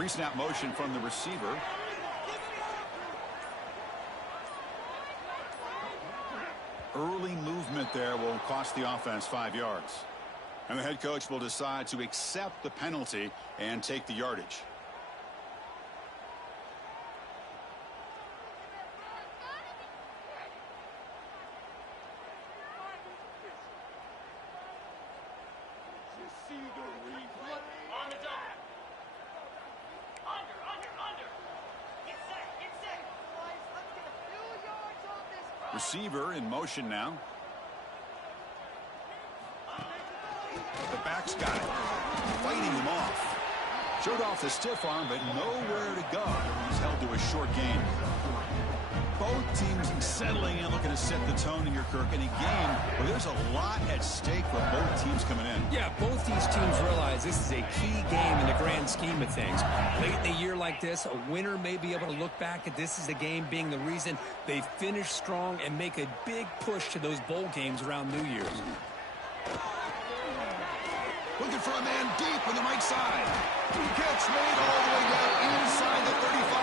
Pre-snap motion from the receiver. Early movement there will cost the offense 5 yards. And the head coach will decide to accept the penalty and take the yardage. Receiver in motion now. The back's got it. Fighting him off. Showed off the stiff arm, but nowhere to go. He's held to a short gain. Both teams settling in, looking to set the tone in your Kirk in a game where there's a lot at stake for both teams coming in. Yeah, both these teams realize this is a key game in the grand scheme of things. Late in a year like this, a winner may be able to look back at this as a game being the reason they finish strong and make a big push to those bowl games around New Year's. Looking for a man deep on the right side. Gets made all the way down inside the 35.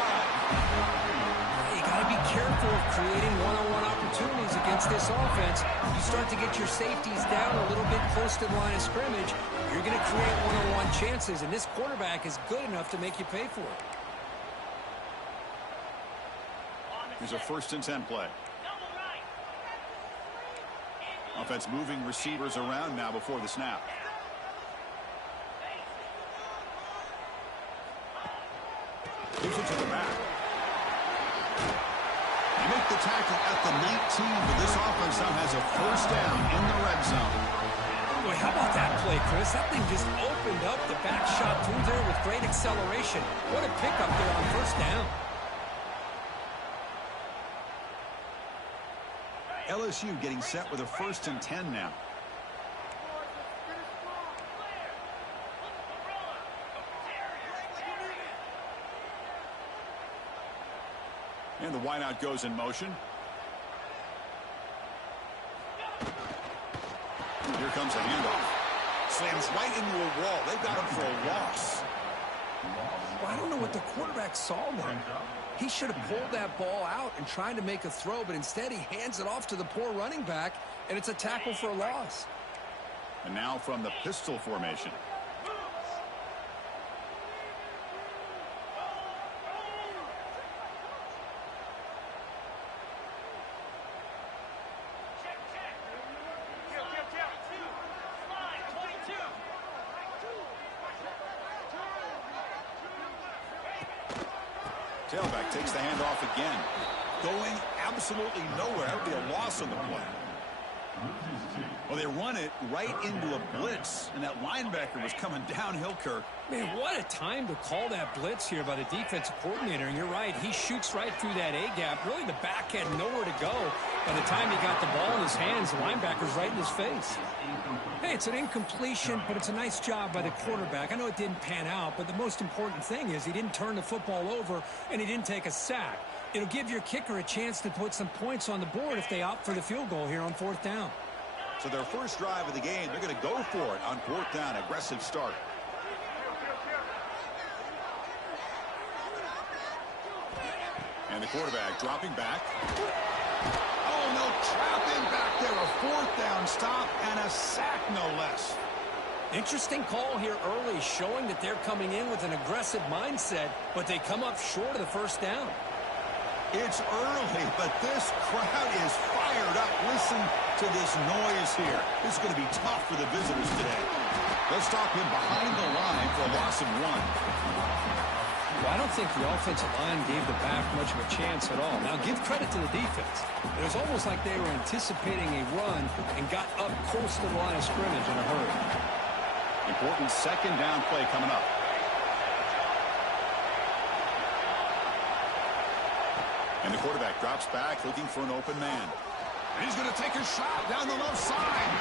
You got to be careful of creating one-on-one opportunities against this offense. You start to get your safeties down a little bit close to the line of scrimmage, you're going to create one-on-one chances, and this quarterback is good enough to make you pay for it. Here's a 1st and 10 play. Offense moving receivers around now before the snap. Gives it to the back. They make the tackle at the 19, but this offense now has a 1st down in the red zone. Boy, how about that play, Chris? That thing just opened up. The back shot through there with great acceleration. What a pickup there on 1st down. LSU getting set with a 1st and 10 now. And the wideout goes in motion. Here comes a handoff. Slams right into a wall. They've got him for a loss. Well, I don't know what the quarterback saw there. He should have pulled that ball out and tried to make a throw, but instead he hands it off to the poor running back, and it's a tackle for a loss. And now from the pistol formation. Tailback takes the handoff again. Going absolutely nowhere. That would be a loss on the play. Well, they run it right into a blitz, and that linebacker was coming downhill, Kirk. Man, what a time to call that blitz here by the defensive coordinator. And you're right, he shoots right through that A-gap. Really, the back had nowhere to go. By the time he got the ball in his hands, the linebacker's right in his face. Hey, it's an incompletion, but it's a nice job by the quarterback. I know it didn't pan out, but the most important thing is he didn't turn the football over, and he didn't take a sack. It'll give your kicker a chance to put some points on the board if they opt for the field goal here on 4th down. So their first drive of the game, they're going to go for it on 4th down. Aggressive start. And the quarterback dropping back. Oh, no, trapping back there. A 4th down stop and a sack, no less. Interesting call here early, showing that they're coming in with an aggressive mindset, but they come up short of the 1st down. It's early, but this crowd is fired up. Listen to this noise here. This is going to be tough for the visitors today. They'll stop him behind the line for a loss of 1. Well, I don't think the offensive line gave the back much of a chance at all. Now, give credit to the defense. It was almost like they were anticipating a run and got up close to the line of scrimmage in a hurry. Important 2nd down play coming up. And the quarterback drops back looking for an open man. And he's going to take a shot down the left side.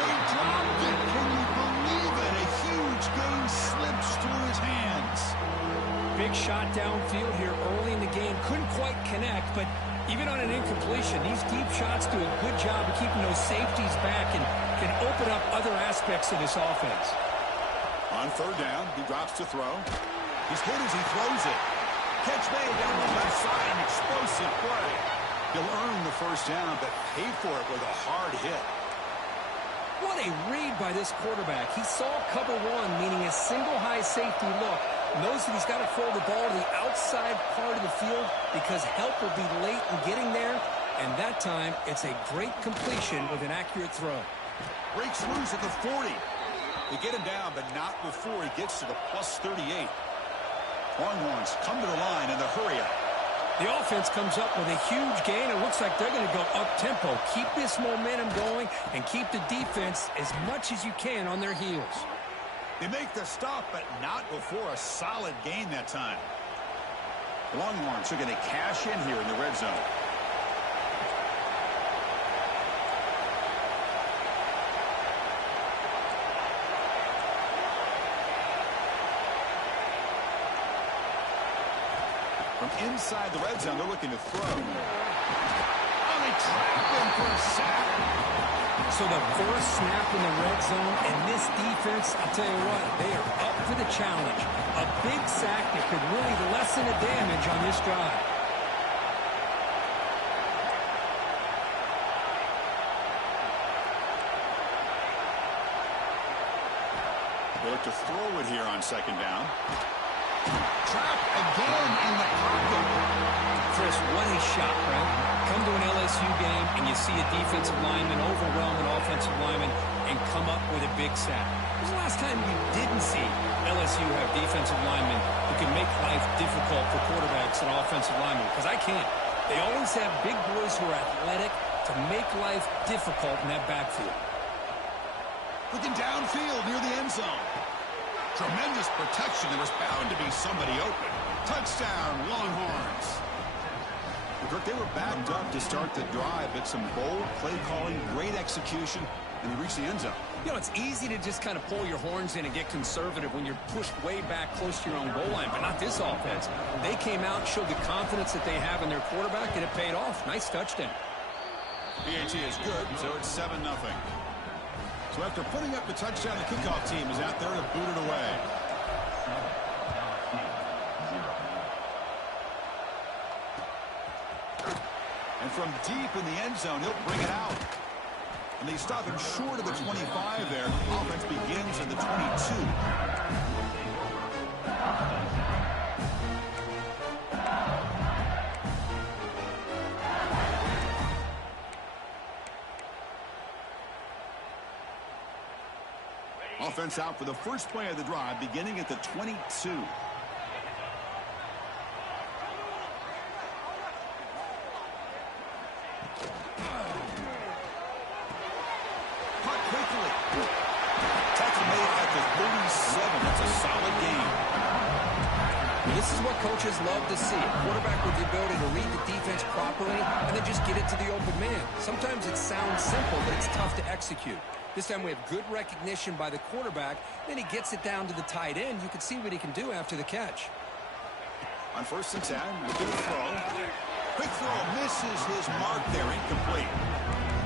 They dropped it. Can you believe it? A huge gain slips through his hands. Big shot downfield here early in the game. Couldn't quite connect, but even on an incompletion, these deep shots do a good job of keeping those safeties back and can open up other aspects of this offense. On 3rd down, he drops to throw. He's good as he throws it. Catch made down the left side, an explosive play. He'll earn the first down, but pay for it with a hard hit. What a read by this quarterback. He saw cover one, meaning a single high safety look. Knows that he's got to throw the ball to the outside part of the field because help will be late in getting there. And that time, it's a great completion with an accurate throw. Breaks loose at the 40. They get him down, but not before he gets to the plus 38. Longhorns come to the line in the hurry-up. The offense comes up with a huge gain. It looks like they're going to go up-tempo. Keep this momentum going and keep the defense as much as you can on their heels. They make the stop, but not before a solid gain that time. The Longhorns are going to cash in here in the red zone. From inside the red zone, they're looking to throw. Oh, they trap him for a sack. So the first snap in the red zone, and this defense, I'll tell you what, they are up for the challenge. A big sack that could really lessen the damage on this drive. They look to throw it here on second down. Trapped again in the pocket. Chris, what a shot, right? Come to an LSU game and you see a defensive lineman overwhelm an offensive lineman and come up with a big sack. When was the last time you didn't see LSU have defensive linemen who can make life difficult for quarterbacks and offensive linemen? Because I can't. They always have big boys who are athletic to make life difficult in that backfield. Looking downfield near the end zone. Tremendous protection. There was bound to be somebody open. Touchdown, Longhorns. They were backed up to start the drive, but some bold play calling, great execution, and they reached the end zone. You know, it's easy to just kind of pull your horns in and get conservative when you're pushed way back close to your own goal line, but not this offense. They came out and showed the confidence that they have in their quarterback, and it paid off. Nice touchdown. PAT is good, so it's 7-0. So after putting up the touchdown, the kickoff team is out there to boot it away. And from deep in the end zone, he'll bring it out. And they stop him short of the 25 there. Offense begins at the 22. Offense out for the first play of the drive, beginning at the 22. Caught quickly. Tackle made at the 37. That's a solid gain. This is what coaches love to see. A quarterback with the ability to read the defense properly and then just get it to the open man. Sometimes it sounds simple, but it's tough to execute. This time we have good recognition by the quarterback. Then he gets it down to the tight end. You can see what he can do after the catch. On 1st and 10, looking to throw. Quick throw, misses his mark there, incomplete.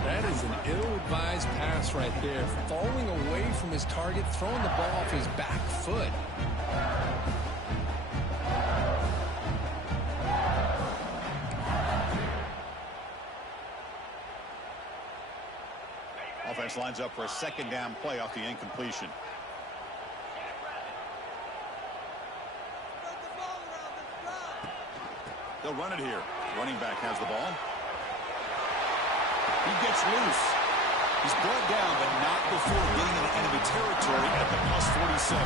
That is an ill-advised pass right there. Falling away from his target, throwing the ball off his back foot. Offense lines up for a second down play off the incompletion. They'll run it here. Running back has the ball. He gets loose. He's brought down, but not before getting into enemy territory at the plus 47.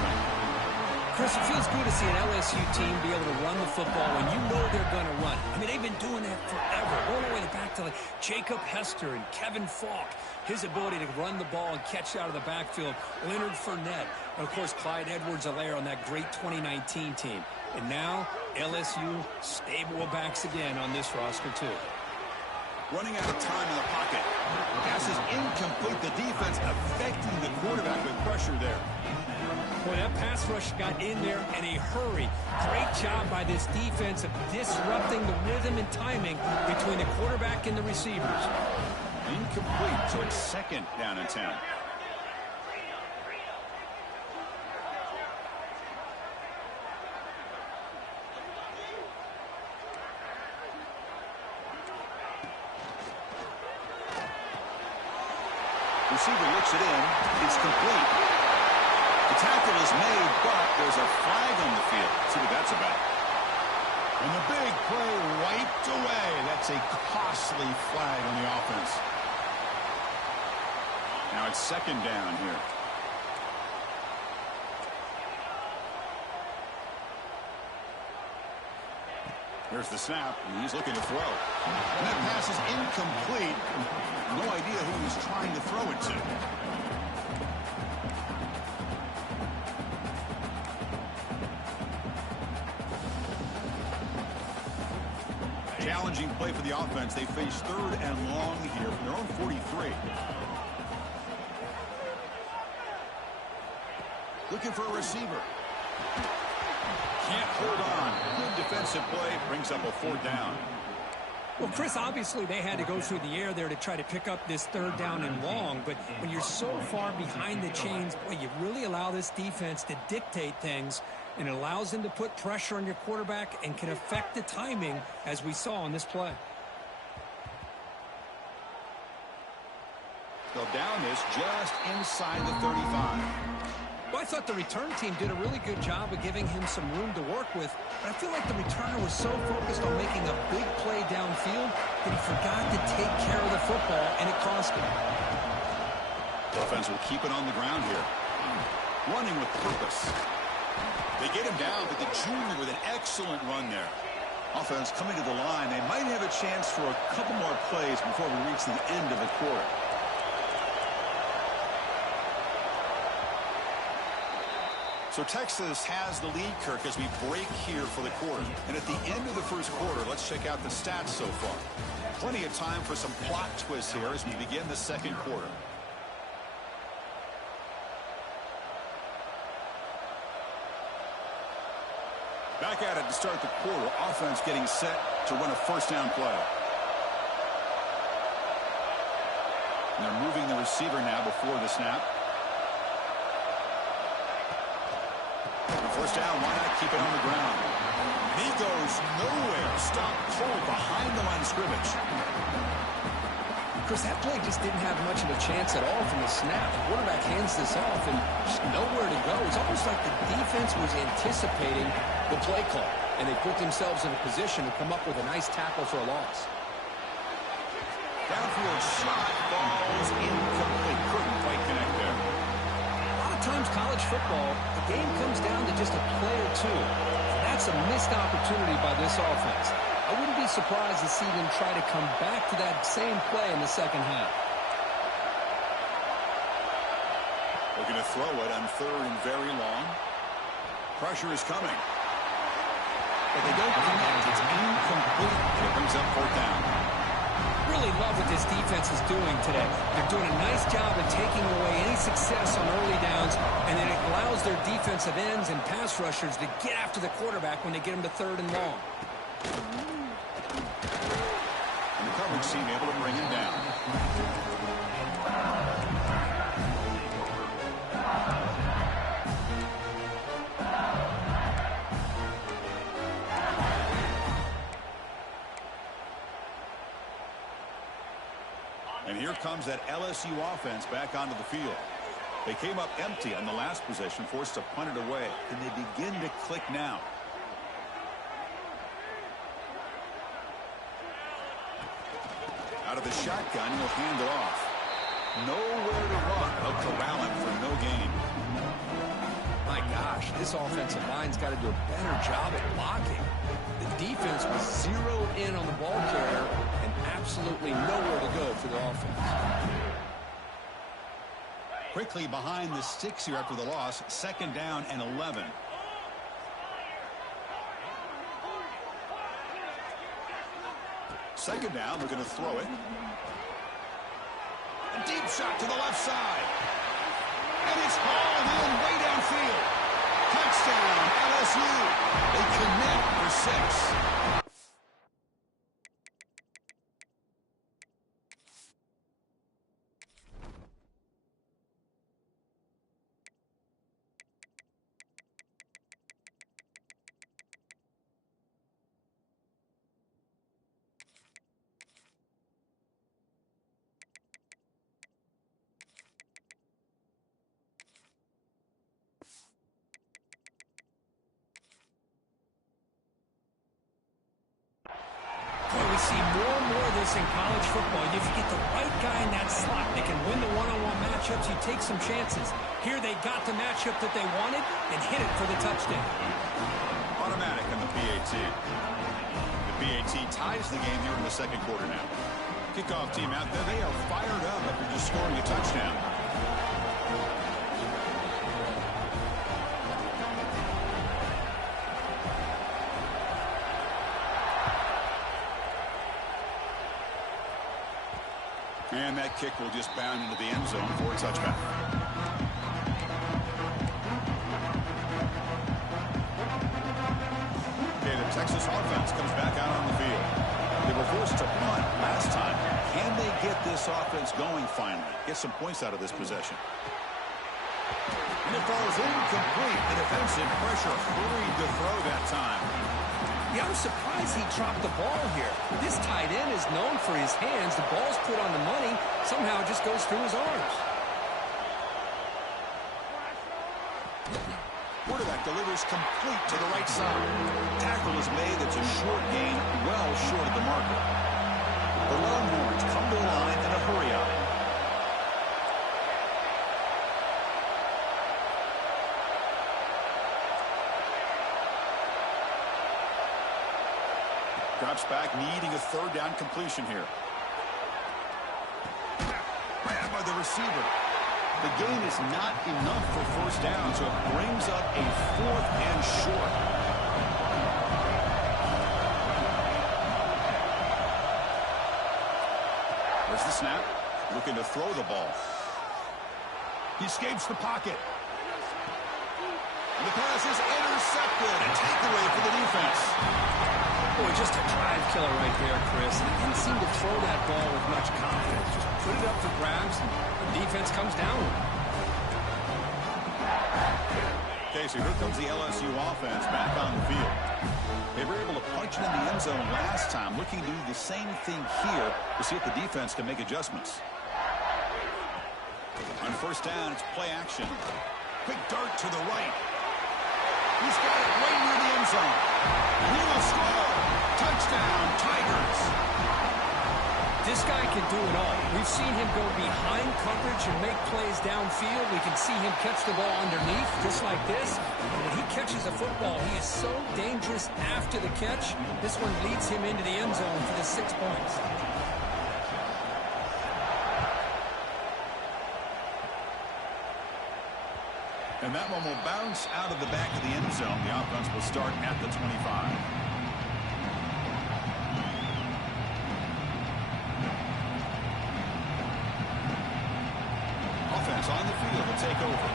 Chris, it feels good to see an LSU team be able to run the football when you know they're going to run it. I mean, they've been doing that forever. Going all the way back to like Jacob Hester and Kevin Falk. His ability to run the ball and catch out of the backfield. Leonard Fournette. And, of course, Clyde Edwards-Helaire on that great 2019 team. And now, LSU stable of backs again on this roster, too. Running out of time in the pocket. Pass is incomplete. The defense affecting the quarterback with pressure there. Boy, that pass rush got in there in a hurry. Great job by this defense of disrupting the rhythm and timing between the quarterback and the receivers. Incomplete, so it's second down and 10. Receiver looks it in. It's complete. The tackle is made, but there's a flag on the field. Let's see what that's about. And the big play wiped away. That's a costly flag on the offense. Now it's second down here. Here's the snap, and he's looking to throw. And that pass is incomplete. No idea who he's trying to throw it to. Challenging play for the offense. They face third and long here from their own 43. Looking for a receiver. Can't hold on. Good defensive play. Brings up a fourth down. Well, Chris, obviously they had to go through the air there to try to pick up this third down and long. But when you're so far behind the chains, boy, you really allow this defense to dictate things. And it allows them to put pressure on your quarterback and can affect the timing, as we saw on this play. They'll down this just inside the 35. Well, I thought the return team did a really good job of giving him some room to work with, but I feel like the returner was so focused on making a big play downfield that he forgot to take care of the football, and it cost him. Offense will keep it on the ground here. Running with purpose. They get him down, but the junior with an excellent run there. Offense coming to the line. They might have a chance for a couple more plays before we reach the end of the quarter. So Texas has the lead, Kirk, as we break here for the quarter. And at the end of the first quarter, let's check out the stats so far. Plenty of time for some plot twists here as we begin the second quarter. Back at it to start the quarter. Offense getting set to run a first down play. And they're moving the receiver now before the snap. First down, why not keep it on the ground? And he goes nowhere. Stopped cold behind the line of scrimmage. Chris, that play just didn't have much of a chance at all from the snap. The quarterback hands this off and just nowhere to go. It's almost like the defense was anticipating the play call, and they put themselves in a position to come up with a nice tackle for a loss. Downfield shot falls incomplete. Couldn't quite connect there. Times college football, the game comes down to just a play or two. And that's a missed opportunity by this offense. I wouldn't be surprised to see them try to come back to that same play in the second half. Looking to throw it on third and very long. Pressure is coming. But they don't connect. It's incomplete. And it brings up fourth down. Really love what this defense is doing today. They're doing a nice job of taking away any success on early downs, and then it allows their defensive ends and pass rushers to get after the quarterback when they get them to third and long. And the coverage team able to bring him down. And here comes that LSU offense back onto the field. They came up empty on the last possession, forced to punt it away. And they begin to click now. Out of the shotgun, he'll hand it off. Nowhere to run. They'll corral him for no gain. My gosh, this offensive line's got to do a better job at blocking. The defense was zeroed in on the ball carrier and absolutely nowhere to go for the offense. Quickly behind the sticks here after the loss. Second down and 11. Second down, they're going to throw it. A deep shot to the left side. And it's hauled in way downfield. Touchdown, LSU. They connect for 6. see more and more of this in college football. If you get the right guy in that slot, they can win the one-on-one matchups. You take some chances. Here they got the matchup that they wanted and hit it for the touchdown. Automatic on the PAT. The PAT ties the game here in the second quarter now. Kickoff team out there. They are fired up after just scoring a touchdown. And that kick will just bound into the end zone for a touchback. Okay, the Texas offense comes back out on the field. They were forced to punt last time. Can they get this offense going finally? Get some points out of this possession. And it falls incomplete. The defensive pressure hurried to throw that time. Yeah, I'm surprised he dropped the ball here. This tight end is known for his hands. The ball's put on the money. Somehow it just goes through his arms. Quarterback delivers complete to the right side. Tackle is made. It's a short gain, well short of the marker. The Longhorns come to the line in a hurry-up. Drops back, needing a third down completion here. Grabbed by the receiver. The gain is not enough for first down, so it brings up a 4th and short. There's the snap. Looking to throw the ball. He escapes the pocket. And the pass is intercepted. A takeaway for the defense. Boy, just a drive killer right there, Chris. He didn't seem to throw that ball with much confidence. Just put it up for grabs, and the defense comes down with it. Okay, so here comes the LSU offense back on the field. They were able to punch it in the end zone last time, looking to do the same thing here to see if the defense can make adjustments. On first down, it's play action. Quick dart to the right. He's got it right near the end zone. And he will score. Touchdown, Tigers. This guy can do it all. We've seen him go behind coverage and make plays downfield. We can see him catch the ball underneath, just like this. And when he catches a football, he is so dangerous after the catch. This one leads him into the end zone for the 6 points. And that one will bounce out of the back of the end zone. The offense will start at the 25. Offense on the field will take over.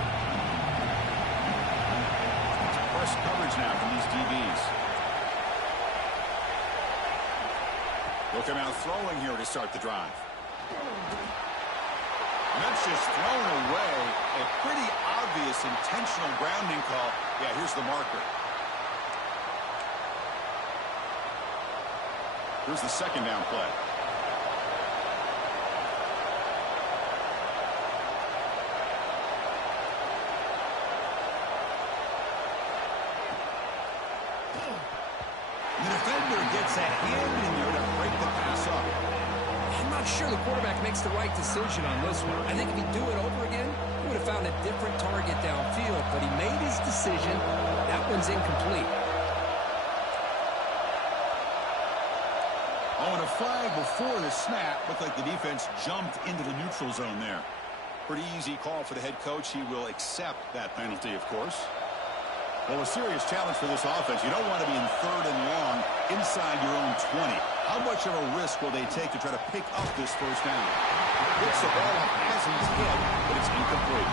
It's press coverage now from these DBs. Looking out throwing here to start the drive. And that's just thrown away. A pretty obvious intentional grounding call. Yeah, here's the marker. Here's the second down play. The defender gets a hand in there to break the pass up. I'm not sure the quarterback makes the right decision on this one. I think if he'd do it over again, he would have found a different target downfield, but he made his decision. That one's incomplete. Oh, and a flag before the snap. Looked like the defense jumped into the neutral zone there. Pretty easy call for the head coach. He will accept that penalty, of course. Well, a serious challenge for this offense. You don't want to be in 3rd and long inside your own 20. How much of a risk will they take to try to pick up this first down? Gets the ball up as he's hit, but it's incomplete.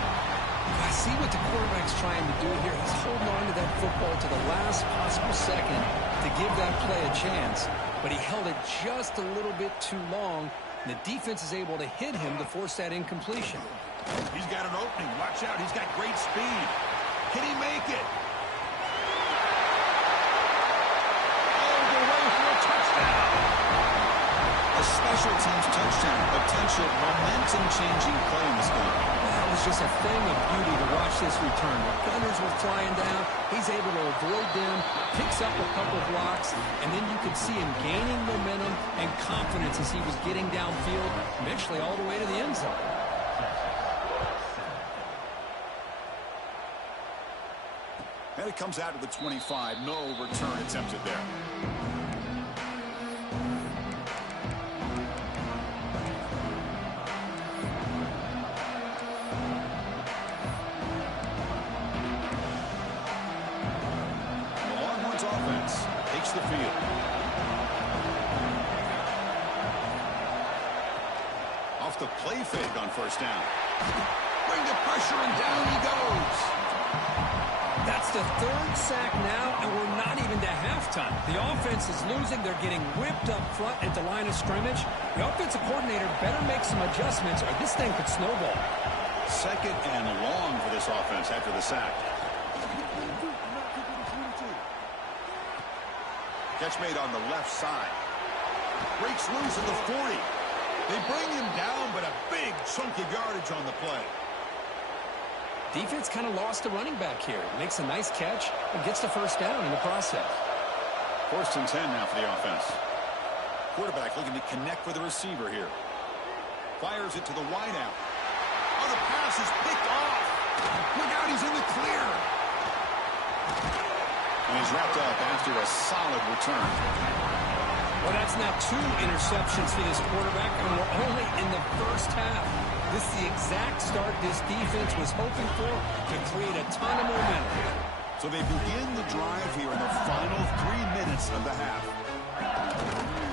I see what the quarterback's trying to do here. He's holding on to that football to the last possible second to give that play a chance, but he held it just a little bit too long, and the defense is able to hit him to force that incompletion. He's got an opening. Watch out. He's got great speed. Can he make it? Touchdown. A special teams touchdown. Potential momentum-changing play in this game. It was just a thing of beauty to watch this return. The gunners were flying down. He's able to avoid them, picks up a couple blocks, and then you could see him gaining momentum and confidence as he was getting downfield, eventually all the way to the end zone. And it comes out to the 25. No return attempted there. The field. Off the play fake on first down. Bring the pressure and down he goes. That's the third sack now, and we're not even to halftime. The offense is losing. They're getting whipped up front at the line of scrimmage. The offensive coordinator better make some adjustments or this thing could snowball. Second and long for this offense after the sack. Catch made on the left side. Breaks loose at the 40. They bring him down, but a big chunk of yardage on the play. Defense kind of lost the running back here. Makes a nice catch and gets the first down in the process. 1st and 10 now for the offense. Quarterback looking to connect with the receiver here. Fires it to the wideout. Oh, the pass is picked off. Look out, he's in the clear. And he's wrapped up after a solid return. Well, that's now 2 interceptions for this quarterback, and we're only in the first half. This is the exact start this defense was hoping for to create a ton of momentum. So they begin the drive here in the final 3 minutes of the half.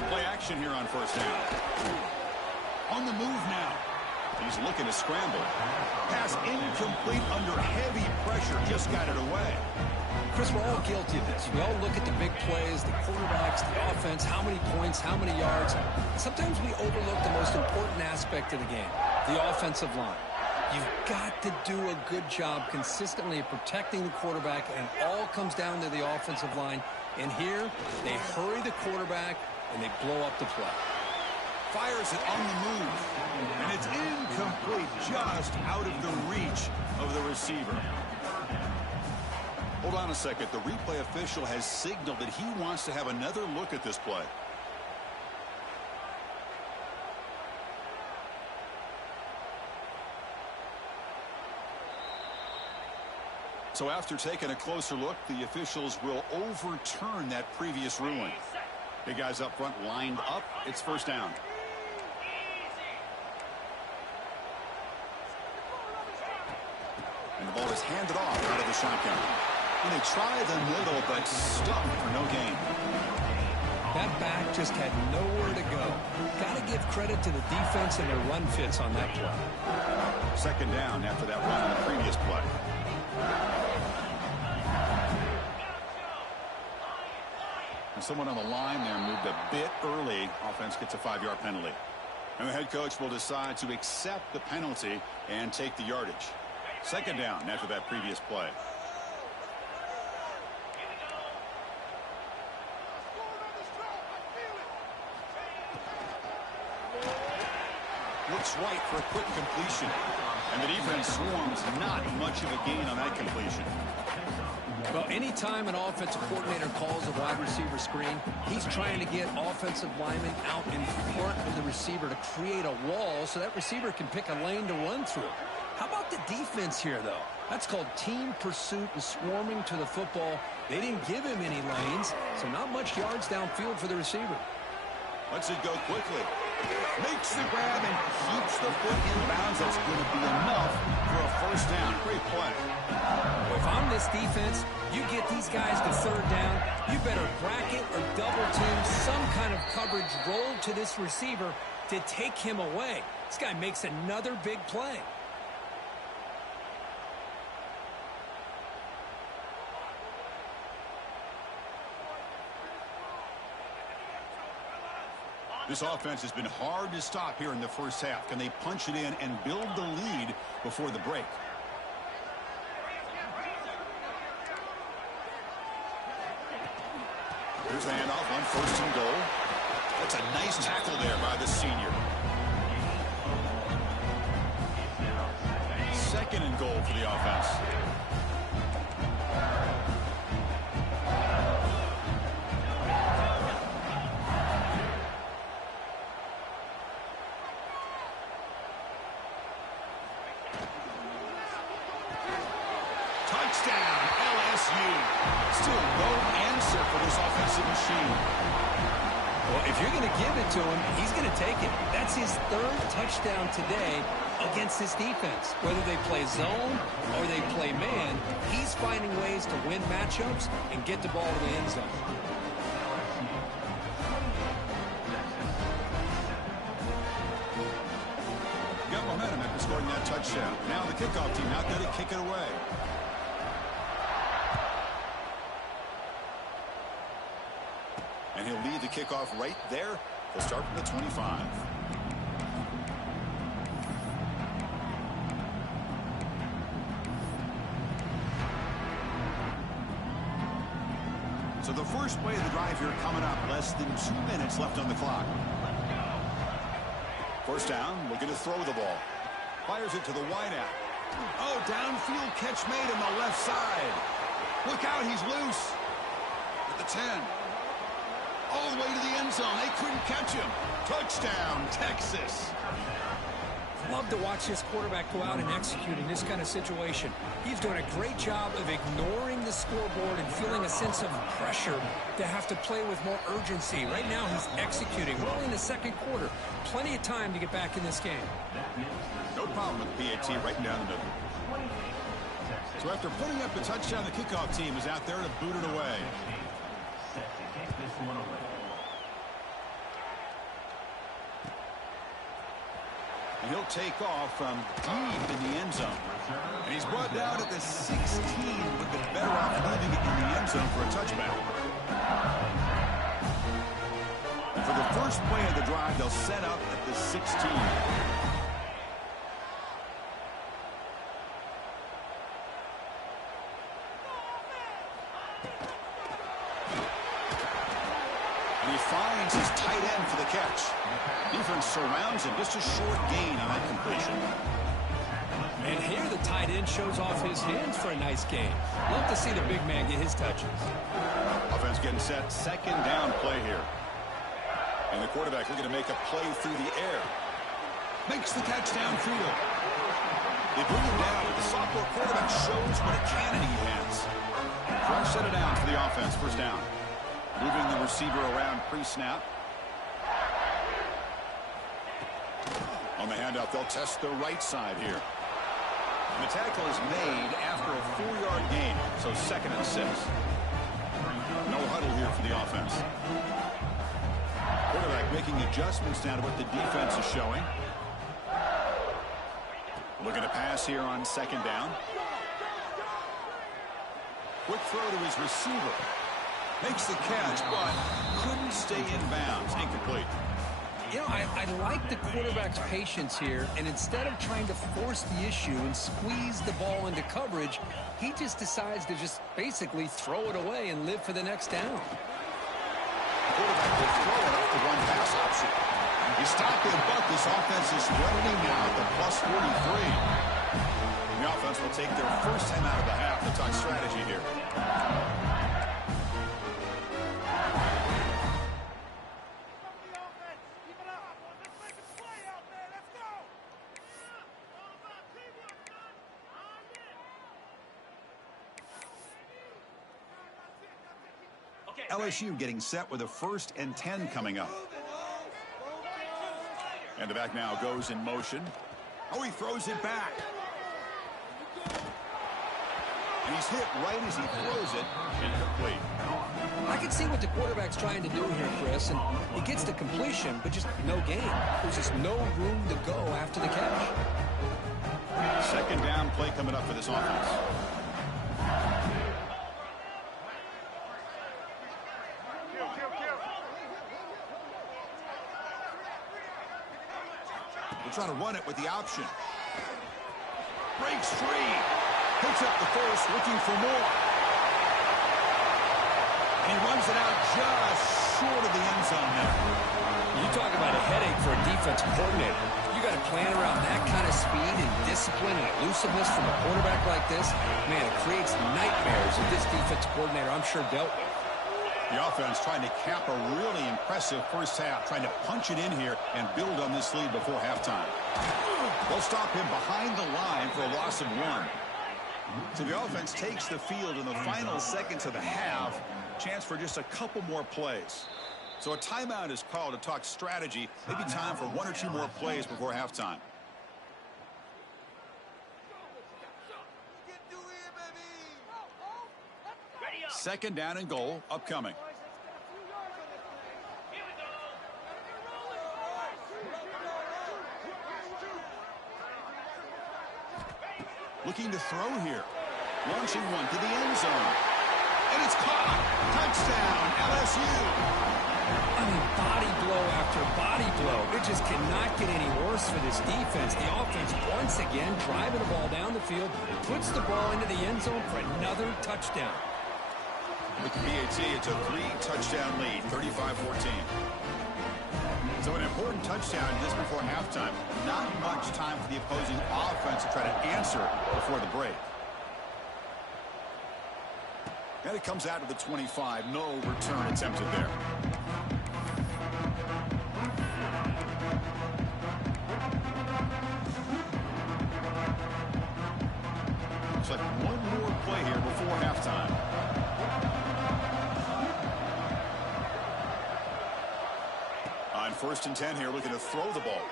Play action here on first down. On the move now. He's looking to scramble. Pass incomplete under heavy pressure. Just got it away. Chris, we're all guilty of this. We all look at the big plays, the quarterbacks, the offense, how many points, how many yards. Sometimes we overlook the most important aspect of the game, the offensive line. You've got to do a good job consistently of protecting the quarterback, and it all comes down to the offensive line. And here, they hurry the quarterback, and they blow up the play. Fires it on the move, and it's incomplete, just out of the reach of the receiver. Hold on a second. The replay official has signaled that he wants to have another look at this play. So after taking a closer look, the officials will overturn that previous ruling. Big guys up front lined up. It's first down. And the ball is handed off out of the shotgun. And they try the middle, but stuck for no gain. That back just had nowhere to go. Got to give credit to the defense and their run fits on that play. Second down after that run on the previous play. And someone on the line there moved a bit early. Offense gets a 5-yard penalty. And the head coach will decide to accept the penalty and take the yardage. Second down after that previous play. Looks right for a quick completion. And the defense swarms not much of a gain on that completion. Well, anytime an offensive coordinator calls a wide receiver screen, he's trying to get offensive linemen out in front of the receiver to create a wall so that receiver can pick a lane to run through. How about the defense here, though? That's called team pursuit and swarming to the football. They didn't give him any lanes, so not much yards downfield for the receiver. Lets it go quickly. Makes the grab and keeps the foot in bounds. That's going to be enough for a first down. Great play. Well, if I'm this defense, you get these guys to third down, you better bracket or double team some kind of coverage roll to this receiver to take him away. This guy makes another big play. This offense has been hard to stop here in the first half. Can they punch it in and build the lead before the break? Here's the handoff on first and goal. That's a nice tackle there by the Second and goal for the offense. Touchdown, LSU. Still no answer for this offensive machine. Well, if you're going to give it to him, he's going to take it. That's his third touchdown today against this defense. Whether they play zone or they play man, he's finding ways to win matchups and get the ball to the end zone. Got momentum after scoring that touchdown. Now the kickoff team out there to kick it away. And he'll lead the kickoff right there. He'll start from the 25. So the first play of the drive here coming up. Less than 2 minutes left on the clock. First down, looking to throw the ball. Fires it to the wideout. Oh, downfield catch made on the left side. Look out, he's loose. At the 10. All the way to the end zone. They couldn't catch him. Touchdown, Texas. Love to watch this quarterback go out and execute in this kind of situation. He's doing a great job of ignoring the scoreboard and feeling a sense of pressure to have to play with more urgency. Right now he's executing. We're only in the second quarter. Plenty of time to get back in this game. No problem with the PAT right down the middle. So after putting up the touchdown, the kickoff team is out there to boot it away. And he'll take off from deep in the end zone. And he's brought down at the 16, but been better off leaving it in the end zone for a touchback. And for the first play of the drive, they'll set up at the 16. Finds his tight end for the catch. Defense surrounds him. Just a short gain on that completion. And here the tight end shows off his hands for a nice gain. Love to see the big man get his touches. Offense getting set. Second down play here. And the quarterback looking to make a play through the air. Makes the catch downfield. They bring him down, but the sophomore quarterback shows what a cannon he has. Fresh set it down for the offense. First down. Moving the receiver around pre-snap. On the handoff, they'll test the right side here. And the tackle is made after a 4-yard gain, so second and 6. No huddle here for the offense. Quarterback making adjustments now to what the defense is showing. Looking to pass here on second down. Quick throw to his receiver. Makes the catch, but couldn't stay in bounds. Incomplete. You know, I like the quarterback's patience here, and instead of trying to force the issue and squeeze the ball into coverage, he just decides to just basically throw it away and live for the next down. The quarterback will throw it off the one pass option. He stopped it, but this offense is running now at the plus 43. The offense will take their first time out of the half to talk strategy here. LSU getting set with a 1st and 10 coming up. And the back now goes in motion. Oh, he throws it back. And he's hit right as he throws it. Incomplete. I can see what the quarterback's trying to do here, Chris, and he gets the completion, but just no gain. There's just no room to go after the catch. Second down play coming up for this offense. Trying to run it with the option. Breaks free. Picks up the first, looking for more. And he runs it out just short of the end zone now. You talk about a headache for a defensive coordinator. You got to playing around that kind of speed and discipline and elusiveness from a quarterback like this, man, it creates nightmares that this defensive coordinator, I'm sure, dealt with. The offense trying to cap a really impressive first half, trying to punch it in here and build on this lead before halftime. They'll stop him behind the line for a loss of 1. So the offense takes the field in the final seconds of the half. Chance for just a couple more plays. So a timeout is called to talk strategy. Maybe time for 1 or 2 more plays before halftime. Second down and goal upcoming. Looking to throw here. Launching one to the end zone. And it's caught. Touchdown, LSU. I mean, body blow after body blow. It just cannot get any worse for this defense. The offense, once again, driving the ball down the field, puts the ball into the end zone for another touchdown. With the PAT, it's a 3-touchdown lead, 35-14. So an important touchdown just before halftime. Not much time for the opposing offense to try to answer before the break. And it comes out to the 25. No return attempted there. Looks like one more play here before halftime. On 1st and 10 here, looking to throw the ball.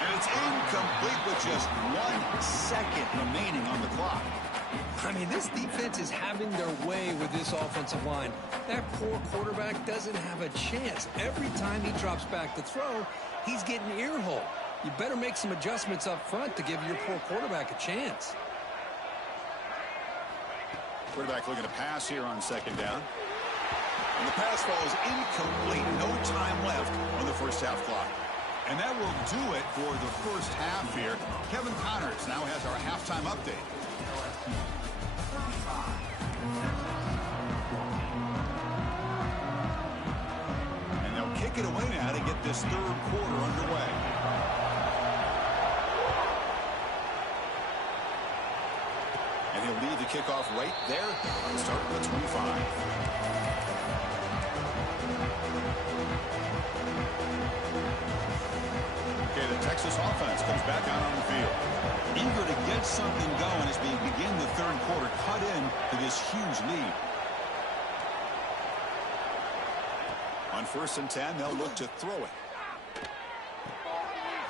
And it's incomplete with just 1 second remaining on the clock. I mean, this defense is having their way with this offensive line. That poor quarterback doesn't have a chance. Every time he drops back to throw, he's getting earholed. You better make some adjustments up front to give your poor quarterback a chance. Quarterback looking to pass here on 2nd down. And the pass falls incomplete. No time left on the first half clock. And that will do it for the first half here. Kevin Connors now has our halftime update. And they'll kick it away now to get this 3rd quarter underway. And he'll lead the kickoff right there. Start with the 25. Okay, the Texas offense comes back out on the field. Eager to get something going as we begin the 3rd quarter. Cut in to this huge lead. On 1st and 10, they'll look to throw it.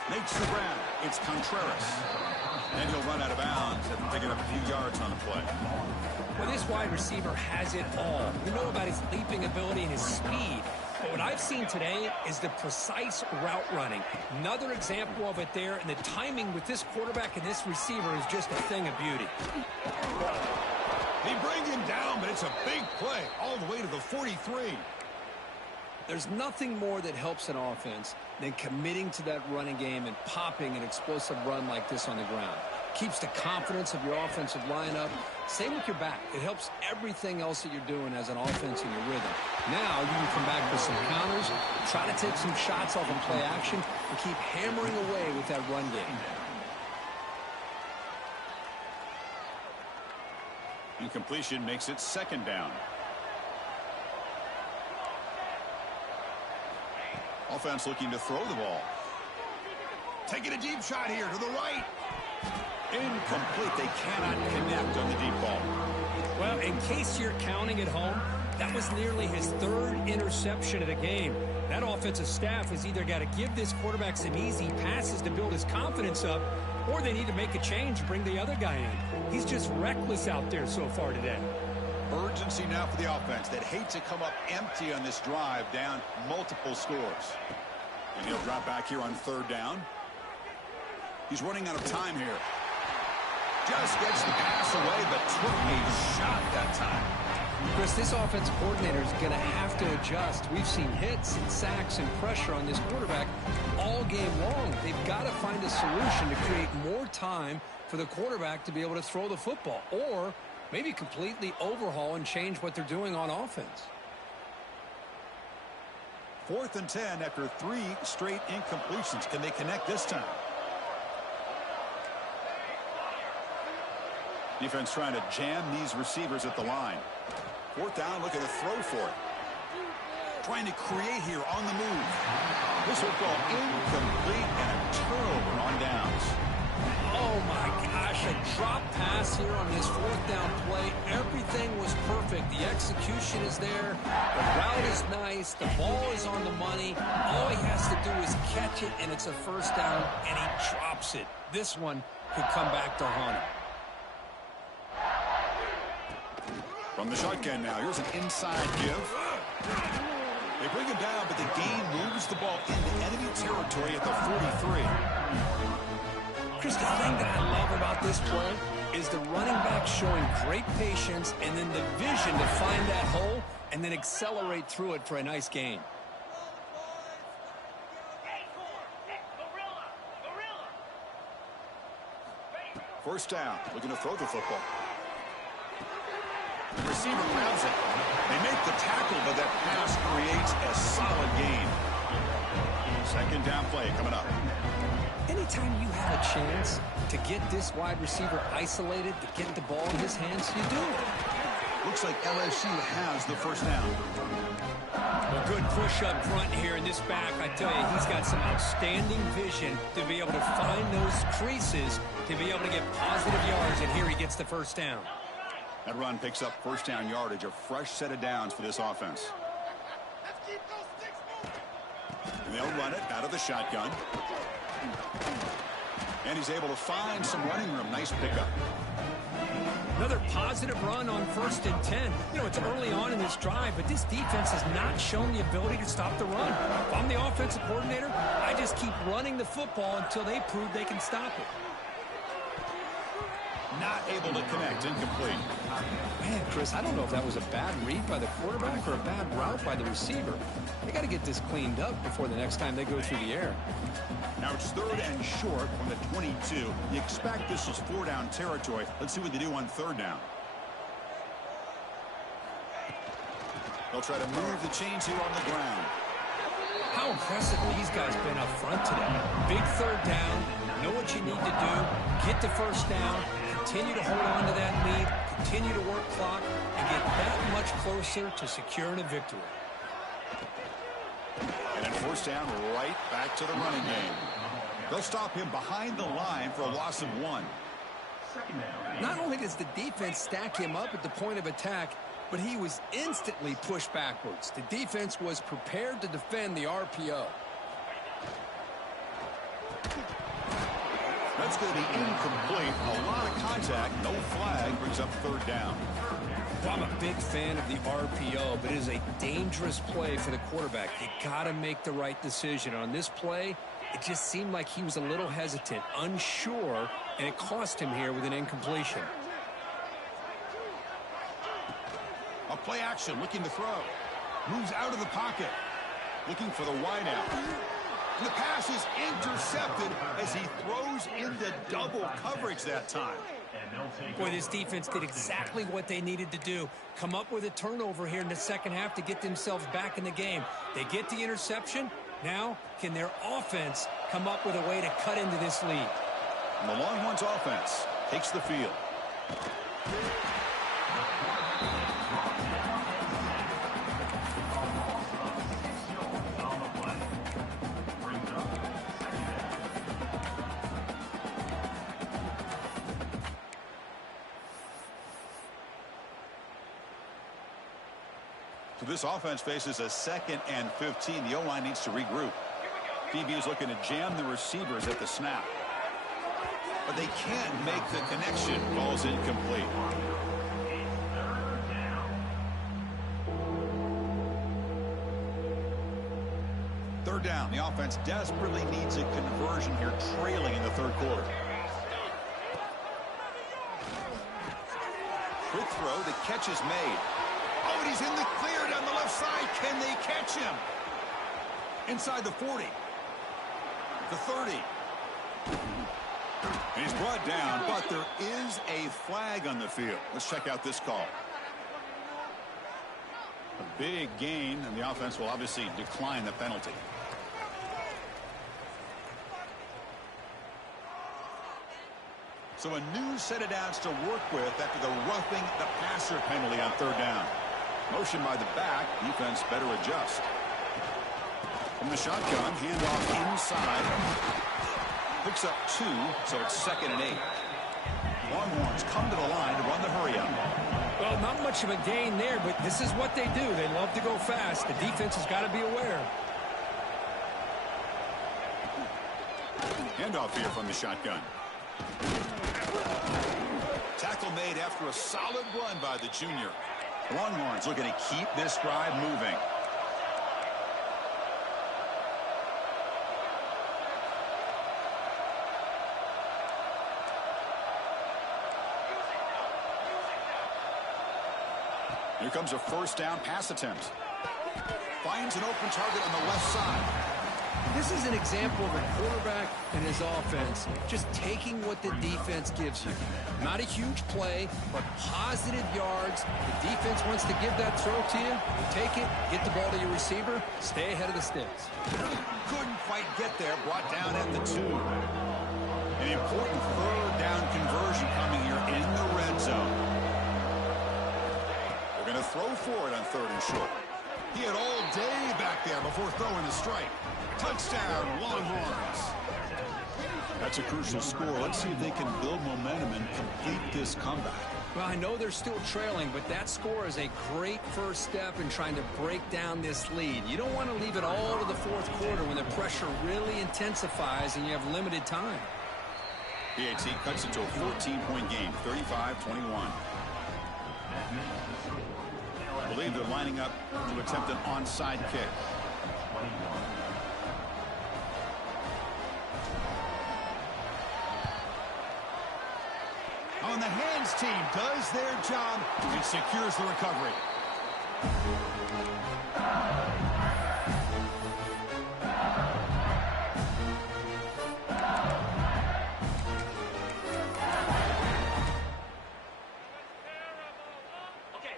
Makes the grab. It's Contreras. And he'll run out of bounds after picking up a few yards on the play. Well, this wide receiver has it all. We know about his leaping ability and his speed. But what I've seen today is the precise route running. Another example of it there, and the timing with this quarterback and this receiver is just a thing of beauty. They bring him down, but it's a big play all the way to the 43. There's nothing more that helps an offense than committing to that running game and popping an explosive run like this on the ground. Keeps the confidence of your offensive lineup. Same with your back. It helps everything else that you're doing as an offense in your rhythm. Now you can come back with some counters, try to take some shots off and play action, and keep hammering away with that run game. Incompletion makes it 2nd down. Offense looking to throw the ball. Taking a deep shot here to the right. Incomplete. They cannot connect on the deep ball. Well, in case you're counting at home, that was nearly his 3rd interception of the game. That offensive staff has either got to give this quarterback some easy passes to build his confidence up, or they need to make a change and bring the other guy in. He's just reckless out there so far today. Urgency now for the offense that hates to come up empty on this drive, down multiple scores. And he'll drop back here on 3rd down. He's running out of time here. Just gets the pass away, but took a shot that time. Chris, this offensive coordinator is going to have to adjust. We've seen hits and sacks and pressure on this quarterback all game long. They've got to find a solution to create more time for the quarterback to be able to throw the football, or maybe completely overhaul and change what they're doing on offense. 4th and 10 after 3 straight incompletions. Can they connect this time? Defense trying to jam these receivers at the line. 4th down, looking to throw for it. Trying to create here on the move. This will go incomplete and a turnover on downs. Oh my gosh, a drop pass here on this 4th down play. Everything was perfect. The execution is there. The route is nice. The ball is on the money. All he has to do is catch it, and it's a 1st down, and he drops it. This one could come back to haunt him. From the shotgun now, here's an inside give. They bring him down, but the gain moves the ball into enemy territory at the 43. Chris, the thing that I love about this play is the running back showing great patience and then the vision to find that hole and then accelerate through it for a nice gain. First down, looking to throw the football. The receiver grabs it. They make the tackle, but that pass creates a solid gain. 2nd down play coming up. Anytime you have a chance to get this wide receiver isolated, to get the ball in his hands, you do it. Looks like LSU has the 1st down. A good push up front here in this back. I tell you, he's got some outstanding vision to be able to find those creases, to be able to get positive yards, and here he gets the 1st down. That run picks up 1st down yardage, a fresh set of downs for this offense. And they'll run it out of the shotgun. And he's able to find some running room. Nice pickup. Another positive run on 1st and 10. You know, it's early on in this drive, but this defense has not shown the ability to stop the run. If I'm the offensive coordinator, I just keep running the football until they prove they can stop it. Not able to connect. Incomplete. Man, Chris, I don't know if that was a bad read by the quarterback or a bad route by the receiver. They got to get this cleaned up before the next time they go through the air. Now it's 3rd and short from the 22. You expect this is 4-down territory. Let's see what they do on 3rd down. They'll try to move the chains here on the ground. How impressive these guys been up front today. Big 3rd down. Know what you need to do. Get the 1st down. Continue to hold on to that lead. Continue to work clock and get that much closer to securing a victory. And then 1st down, right back to the running game. They'll stop him behind the line for a loss of 1. Not only does the defense stack him up at the point of attack, but he was instantly pushed backwards. The defense was prepared to defend the RPO. That's going to be incomplete. A lot of contact. No flag. Brings up 3rd down. Well, I'm a big fan of the RPO, but it is a dangerous play for the quarterback. You got to make the right decision. On this play, it just seemed like he was a little hesitant, unsure, and it cost him here with an incompletion. A play action, looking to throw. Moves out of the pocket. Looking for the wideout. And the pass is intercepted as he throws into double coverage that time. Boy, this defense did exactly what they needed to do. Come up with a turnover here in the 2nd half to get themselves back in the game. They get the interception. Now, can their offense come up with a way to cut into this lead? And the Longhorns offense takes the field. So this offense faces a 2nd and 15. The O-line needs to regroup. DB is looking to jam the receivers at the snap. But they can't make the connection. Ball's incomplete. Third down. The offense desperately needs a conversion here, trailing in the 3rd quarter. Quick throw. The catch is made. Oh, and he's in the clear down the left side. Can they catch him? Inside the 40. The 30. And he's brought down, but there is a flag on the field. Let's check out this call. A big gain, and the offense will obviously decline the penalty. So a new set of downs to work with after the roughing the passer penalty on third down. Motion by the back. Defense better adjust. From the shotgun, handoff inside. Picks up 2, so it's 2nd and 8. Longhorns come to the line to run the hurry-up. Well, not much of a gain there, but this is what they do. They love to go fast. The defense has got to be aware. Handoff here from the shotgun. Tackle made after a solid run by the junior. The Longhorns looking to keep this drive moving. Here comes a first down pass attempt. Finds an open target on the left side. This is an example of a quarterback and his offense just taking what the defense gives you. Not a huge play, but positive yards. The defense wants to give that throw to you. You take it, get the ball to your receiver, stay ahead of the sticks. Couldn't quite get there, brought down at the 2. An important third down conversion coming here in the red zone. They're going to throw for it on 3rd and short. He had all day back there before throwing the strike. Touchdown, Longhorns. That's a crucial score. Let's see if they can build momentum and complete this comeback. Well, I know they're still trailing, but that score is a great first step in trying to break down this lead. You don't want to leave it all to the 4th quarter when the pressure really intensifies and you have limited time. PAT cuts it to a 14-point game, 35-21. I believe they're lining up to attempt an onside kick. On the hands team does their job and secures the recovery.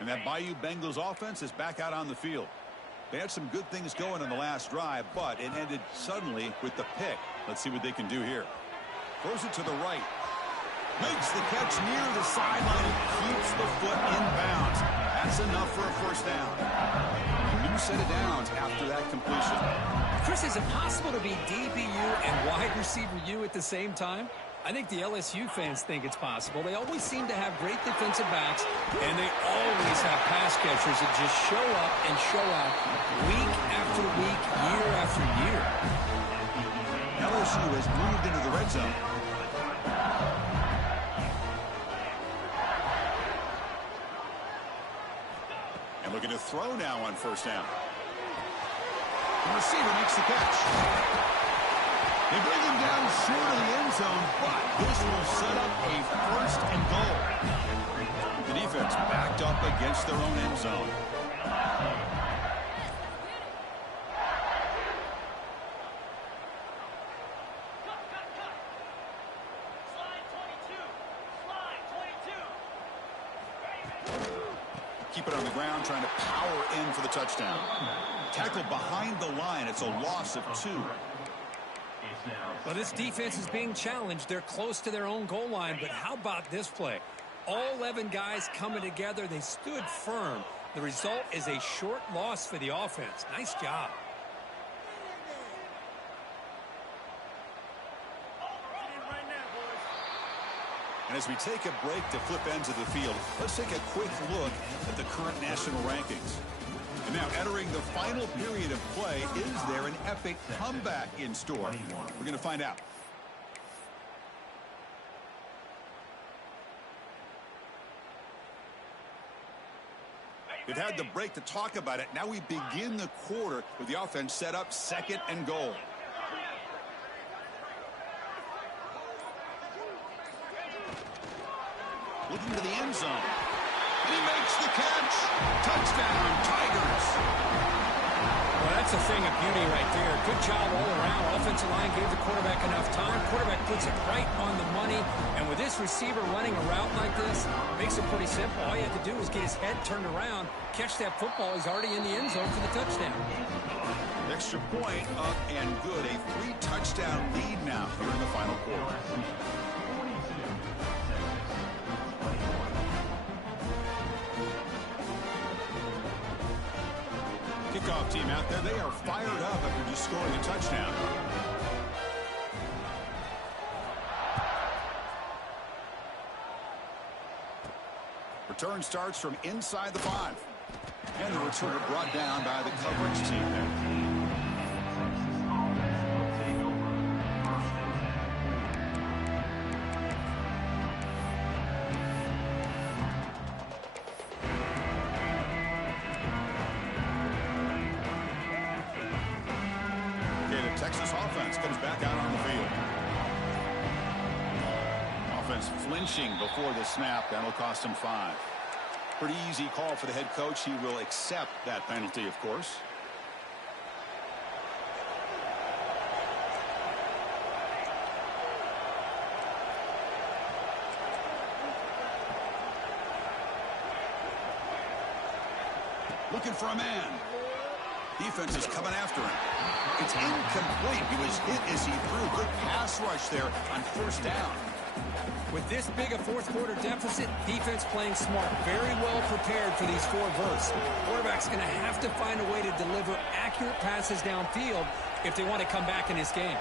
And that Bayou Bengals offense is back out on the field. They had some good things going on the last drive, but it ended suddenly with the pick. Let's see what they can do here. Throws it to the right. Makes the catch near the sideline and keeps the foot in bounds. That's enough for a first down. A new set of downs after that completion. Chris, is it possible to be DBU and wide receiver U at the same time? I think the LSU fans think it's possible. They always seem to have great defensive backs, and they always have pass catchers that just show up and show out week after week, year after year. LSU has moved into the red zone. And looking to throw now on first down. The receiver makes the catch. They bring him down short of the end zone, but this will set up a 1st and goal. The defense backed up against their own end zone. Keep it on the ground, trying to power in for the touchdown. Tackle behind the line. It's a loss of 2. Well, this defense is being challenged. They're close to their own goal line, but how about this play? All 11 guys coming together. They stood firm. The result is a short loss for the offense. Nice job. And as we take a break to flip ends of the field, let's take a quick look at the current national rankings. And now entering the final period of play, is there an epic comeback in store? We're going to find out. We've had the break to talk about it. Now we begin the quarter with the offense set up 2nd and goal. Looking to the end zone. And he makes the catch. Touchdown, Tigers. Well, that's a thing of beauty right there. Good job all around. Offensive line gave the quarterback enough time. Quarterback puts it right on the money. And with this receiver running a route like this, it makes it pretty simple. All you have to do is get his head turned around, catch that football. He's already in the end zone for the touchdown. Extra point up and good. A 3-touchdown lead now here in the final quarter. Kickoff team out there. They are fired up after just scoring a touchdown. Return starts from inside the 5. And the returner brought down by the coverage team there. Texas offense comes back out on the field. Offense flinching before the snap. That'll cost him 5. Pretty easy call for the head coach. He will accept that penalty, of course. Looking for a man. Defense is coming after him. It's incomplete. He was hit as he threw. Good pass rush there on first down. With this big a fourth-quarter deficit, defense playing smart. Very well prepared for these 4 verts. Quarterback's going to have to find a way to deliver accurate passes downfield if they want to come back in this game.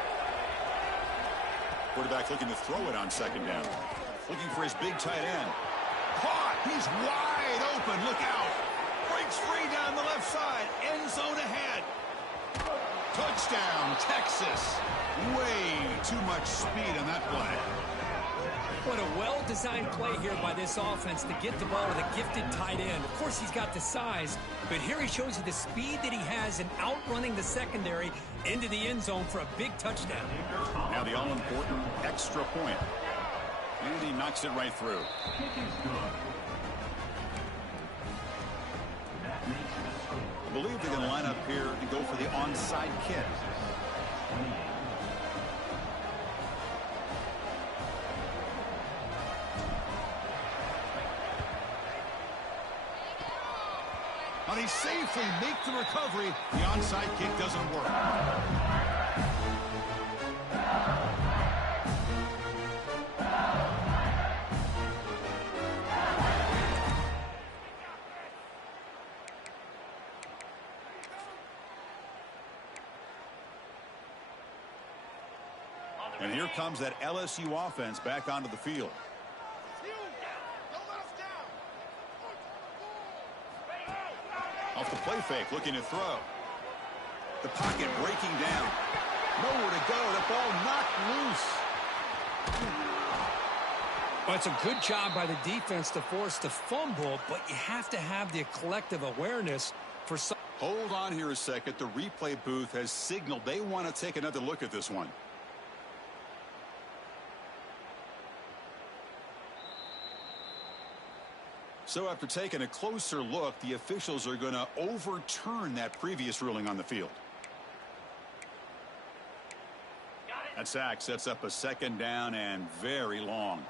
Quarterback looking to throw it on second down. Looking for his big tight end. Caught. He's wide open. Look out. Breaks free down the left side. End zone ahead. Touchdown, Texas. Way too much speed on that play. What a well-designed play here by this offense to get the ball to the gifted tight end. Of course, he's got the size, but here he shows you the speed that he has in outrunning the secondary into the end zone for a big touchdown. Now the all-important extra point. And he knocks it right through. I believe they're going to line up here and go for the onside kick. Now they safely make the recovery. The onside kick doesn't work. And here comes that LSU offense back onto the field. Off the play fake, looking to throw. The pocket breaking down. Nowhere to go. The ball knocked loose. Well, it's a good job by the defense to force the fumble, but you have to have the collective awareness for some. Hold on here a second. The replay booth has signaled they want to take another look at this one. So after taking a closer look, the officials are going to overturn that previous ruling on the field. That sack sets up a second down and very long.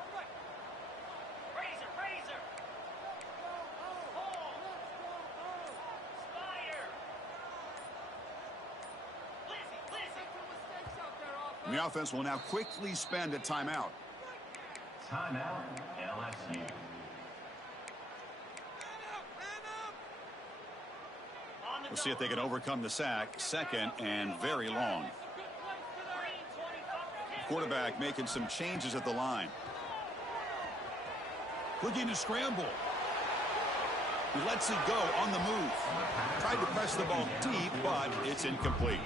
And the offense will now quickly spend a timeout. Timeout, LSU. We'll see if they can overcome the sack. Second and very long. Quarterback making some changes at the line. Looking to scramble. He lets it go on the move. Tried to press the ball deep, but it's incomplete.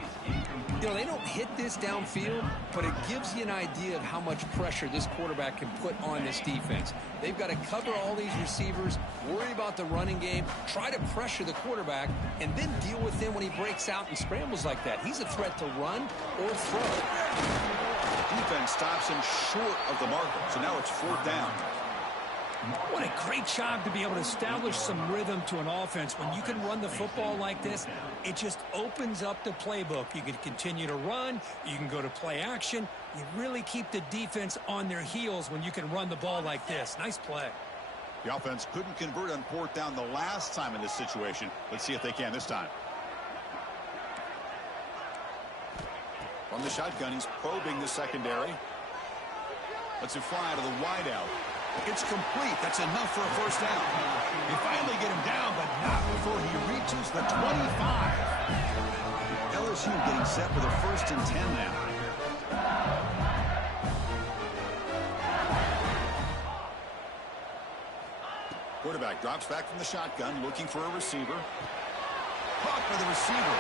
You know, they don't hit this downfield, but it gives you an idea of how much pressure this quarterback can put on this defense. They've got to cover all these receivers, worry about the running game, try to pressure the quarterback, and then deal with him when he breaks out and scrambles like that. He's a threat to run or throw. Defense stops him short of the marker, so now it's 4th down. What a great job to be able to establish some rhythm to an offense. When you can run the football like this, it just opens up the playbook. You can continue to run. You can go to play action. You really keep the defense on their heels when you can run the ball like this. Nice play. The offense couldn't convert on fourth down the last time in this situation. Let's see if they can this time. From the shotgun, he's probing the secondary. Lets it fly to the wideout. It's complete. That's enough for a first down. They finally get him down, but not before he reaches the 25. LSU getting set for the 1st and 10 now. Quarterback drops back from the shotgun, looking for a receiver. Caught by the receiver.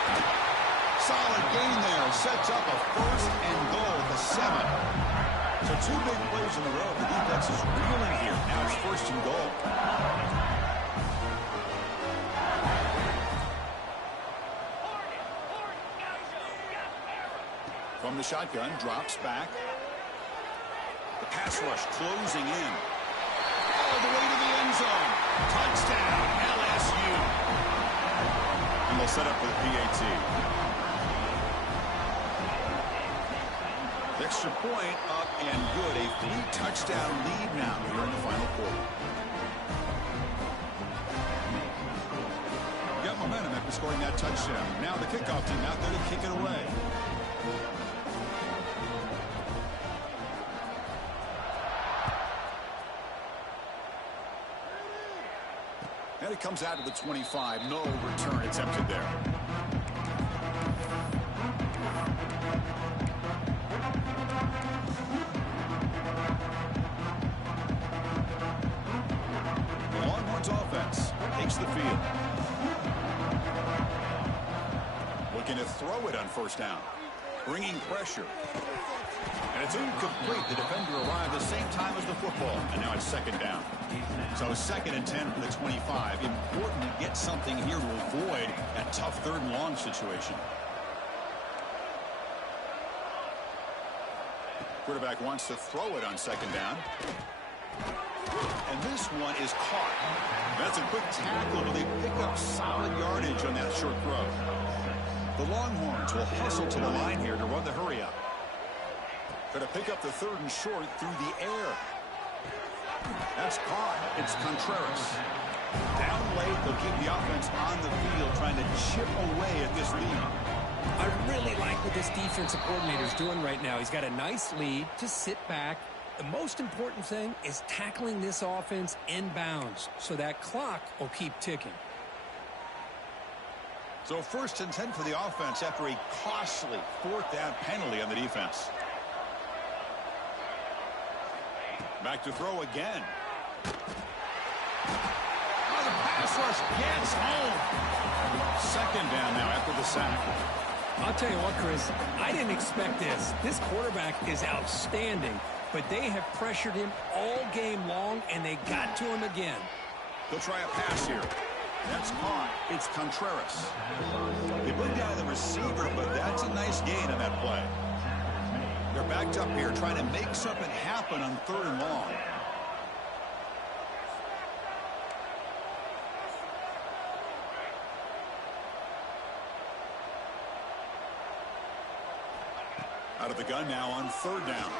Solid gain there. Sets up a 1st and goal at the 7. So 2 big plays in a row. The defense is reeling here. Now it's 1st and goal. From the shotgun, drops back. The pass rush closing in. All the way to the end zone. Touchdown, LSU. And they'll set up for the PAT. Extra point up and good. A 3-touchdown lead now here in the final quarter. Got momentum after scoring that touchdown. Now the kickoff team out there to kick it away. And it comes out to the 25. No return attempted there. Offense takes the field. Looking to throw it on 1st down. Bringing pressure. And it's incomplete. The defender arrived the same time as the football. And now it's 2nd down. So 2nd and 10 for the 25. Important to get something here to avoid that tough 3rd and long situation. Quarterback wants to throw it on 2nd down. And this one is caught. That's a quick tackle, but they pick up solid yardage on that short throw. The Longhorns will hustle to the line here to run the hurry up. Going to pick up the 3rd and short through the air. That's caught. It's Contreras. Down late, they'll keep the offense on the field trying to chip away at this lead. I really like what this defensive coordinator is doing right now. He's got a nice lead. Just sit back. The most important thing is tackling this offense inbounds so that clock will keep ticking. So 1st and 10 for the offense after a costly 4th down penalty on the defense. Back to throw again. Oh, the pass rush gets home. 2nd down now after the sack. I'll tell you what, Chris, I didn't expect this. This quarterback is outstanding, but they have pressured him all game long, and they got to him again. They'll try a pass here. That's caught. It's Contreras. They bring down the receiver, but that's a nice gain on that play. They're backed up here trying to make something happen on 3rd and long. Out of the gun now on 3rd down.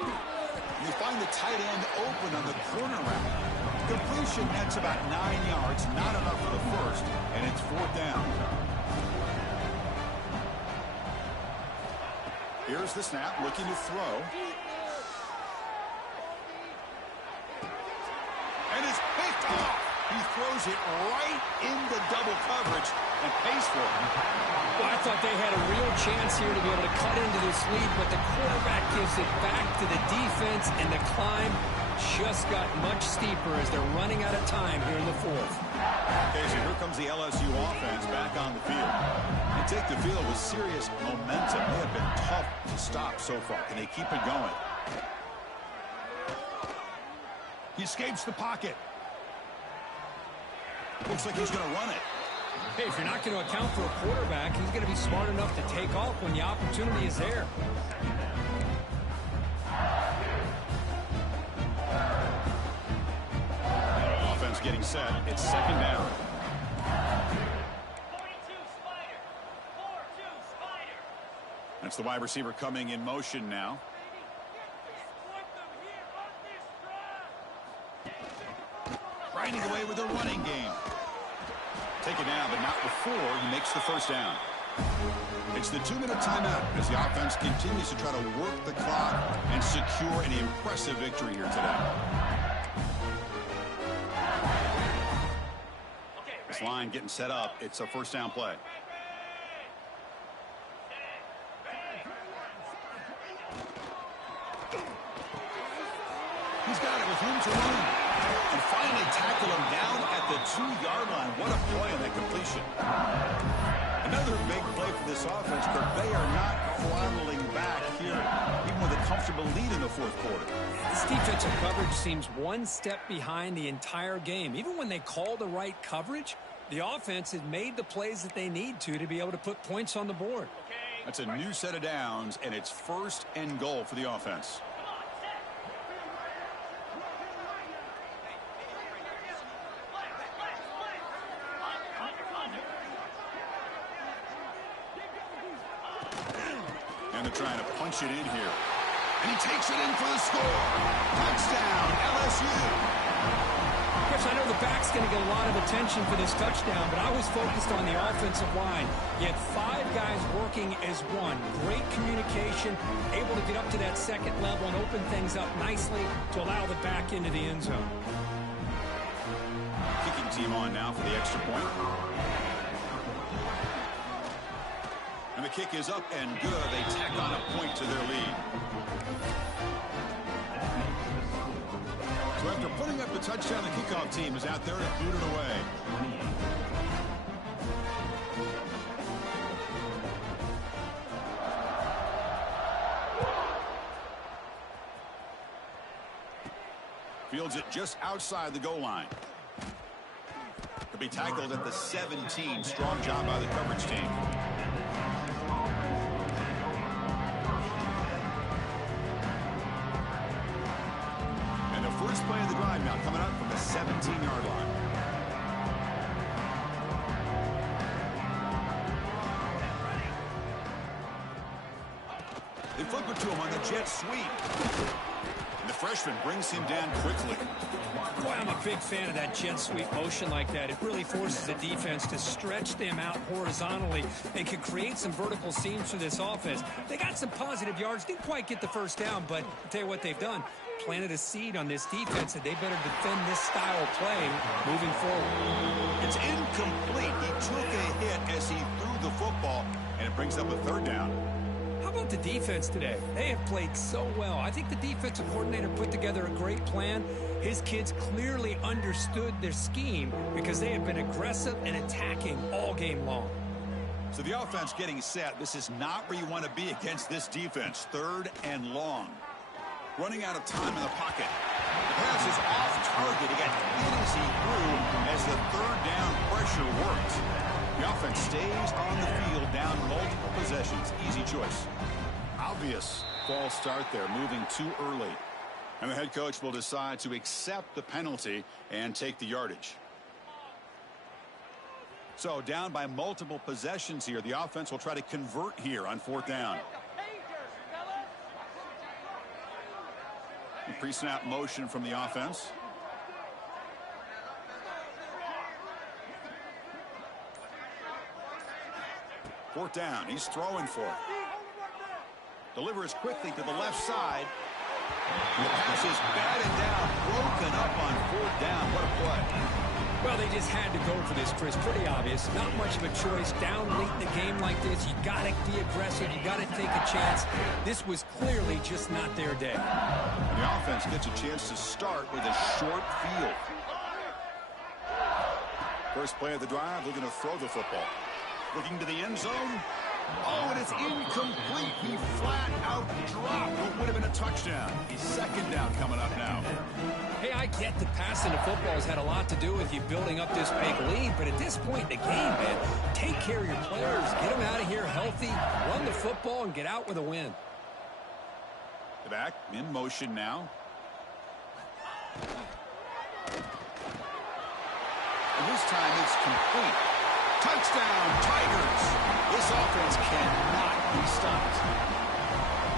You find the tight end open on the corner route. Completion nets about 9 yards, not enough for the 1st, and it's 4th down. Here's the snap, looking to throw. And it's picked off. He throws it right into double coverage and pays for it. Well, I thought they had a real chance here to be able to cut into this lead, but the quarterback gives it back to the defense, and the climb just got much steeper as they're running out of time here in the 4th. Okay, so here comes the LSU offense back on the field. They take the field with serious momentum. They have been tough to stop so far. Can they keep it going? He escapes the pocket. Looks like he's going to run it. Hey, if you're not going to account for a quarterback, he's going to be smart enough to take off when the opportunity is there. getting set. It's second down. That's the wide receiver coming in motion now. Riding away with a running game. Taken down, but not before he makes the first down. It's the 2-minute timeout as the offense continues to try to work the clock and secure an impressive victory here today. This line getting set up. It's a first down play. He's got it with room to run. And finally tackle him down at the 2-yard line. What a play on that completion. Another big play for this offense, but they are not throttling back here, even with a comfortable lead in the fourth quarter. This defensive coverage seems one step behind the entire game. Even when they call the right coverage, the offense has made the plays that they need to be able to put points on the board. That's a new set of downs, and it's first and goal for the offense. And they're trying to punch it in here. And he takes it in for the score. Touchdown, LSU. Chris, I know the back's going to get a lot of attention for this touchdown, but I was focused on the offensive line. You had 5 guys working as one. Great communication, able to get up to that second level and open things up nicely to allow the back into the end zone. Kicking team on now for the extra point. And the kick is up and good. They tack on a point to their lead. So after putting up the touchdown, the kickoff team is out there to boot it away. Fields it just outside the goal line. To be tackled at the 17. Strong job by the coverage team. First play of the drive now coming up from the 17-yard line. They flip it to him on the jet sweep. And the freshman brings him down quickly. Boy, I'm a big fan of that jet sweep motion like that. It really forces the defense to stretch them out horizontally and can create some vertical seams for this offense. They got some positive yards. Didn't quite get the first down, but I'll tell you what they've done. Planted a seed on this defense that they better defend this style of play moving forward. It's incomplete. He took a hit as he threw the football, and it brings up a third down. How about the defense today? They have played so well. I think the defensive coordinator put together a great plan. His kids clearly understood their scheme because they have been aggressive and attacking all game long. So the offense getting set. This is not where you want to be against this defense. 3rd and long. Running out of time in the pocket. The pass is off target. He got hit as he threw as the 3rd down pressure worked. The offense stays on the field down multiple possessions. Easy choice. Obvious false start there, moving too early. And the head coach will decide to accept the penalty and take the yardage. So down by multiple possessions here. The offense will try to convert here on 4th down. Pre-snap motion from the offense. Fourth down. He's throwing for it. Delivers quickly to the left side. And the pass is batted down, broken up on 4th down. What a play. Well, they just had to go for this, Chris. Pretty obvious. Not much of a choice. Down late in the game like this, you got to be aggressive. You got to take a chance. This was clearly just not their day. And the offense gets a chance to start with a short field. First play of the drive, looking to throw the football. Looking to the end zone. Oh, and it's incomplete. He flat out dropped what would have been a touchdown. He's 2nd down coming up now. Hey, I get that passing the football has had a lot to do with you building up this big lead, but at this point in the game, man, take care of your players. Get them out of here healthy, run the football, and get out with a win. The back in motion now. And this time it's complete. Touchdown, Tigers. This offense cannot be stopped.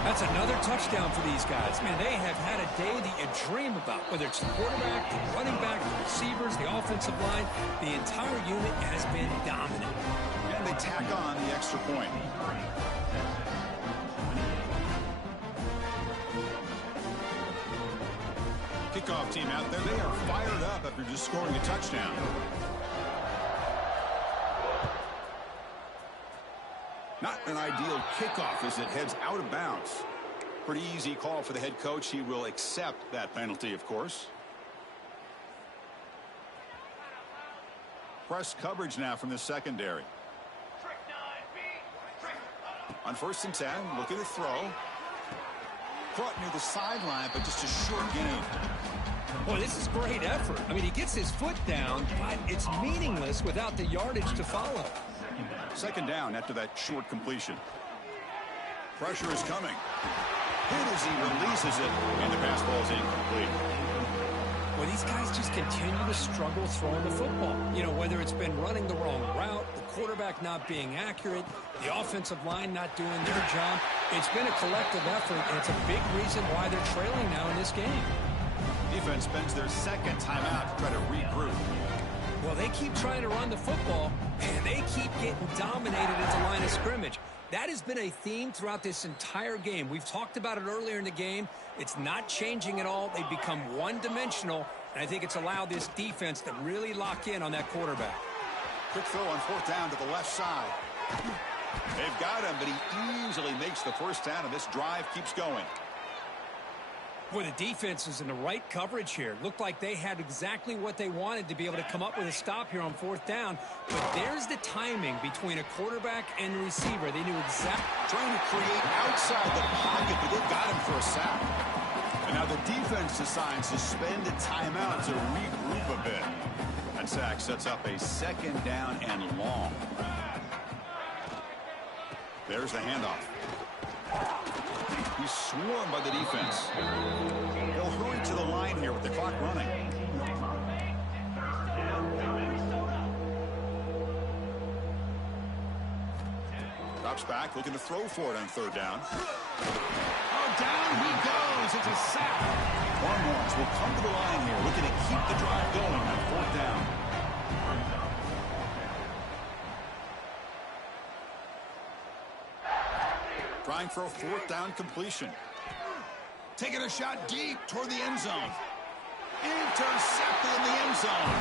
That's another touchdown for these guys. Man, they have had a day that you dream about, whether it's the quarterback, the running back, the receivers, the offensive line. The entire unit has been dominant. And they tack on the extra point. Kickoff team out there. They are fired up after just scoring a touchdown. Not an ideal kickoff as it heads out of bounds. Pretty easy call for the head coach. He will accept that penalty, of course. Press coverage now from the secondary. On 1st and 10, looking to throw. Caught near the sideline, but just a short gain. Boy, this is great effort. I mean, he gets his foot down, but it's meaningless without the yardage to follow. 2nd down after that short completion. Pressure is coming. Hit as he releases it, and the pass ball is incomplete. Well, these guys just continue to struggle throwing the football. You know, whether it's been running the wrong route, the quarterback not being accurate, the offensive line not doing their job. It's been a collective effort, and it's a big reason why they're trailing now in this game. Defense spends their 2nd timeout to try to regroup. Well, they keep trying to run the football, and they keep getting dominated at the line of scrimmage. That has been a theme throughout this entire game. We've talked about it earlier in the game. It's not changing at all. They've become one-dimensional, and I think it's allowed this defense to really lock in on that quarterback. Quick throw on 4th down to the left side. They've got him, but he easily makes the 1st down, and this drive keeps going. Boy, the defense is in the right coverage here. Looked like they had exactly what they wanted to be able to come up with a stop here on 4th down. But there's the timing between a quarterback and the receiver. They knew exactly. Trying to create outside the pocket, but they've got him for a sack. And now the defense decides to spend a timeout to regroup a bit. That sack sets up a 2nd down and long. There's the handoff. He's swarmed by the defense. They'll hurry to the line here with the clock running. Drops back, looking to throw for it on 3rd down. Oh, down he goes. It's a sack. Longhorns will come to the line here, looking to keep the drive going on 4th down. Trying for a 4th down completion. Taking a shot deep toward the end zone. Intercepted in the end zone.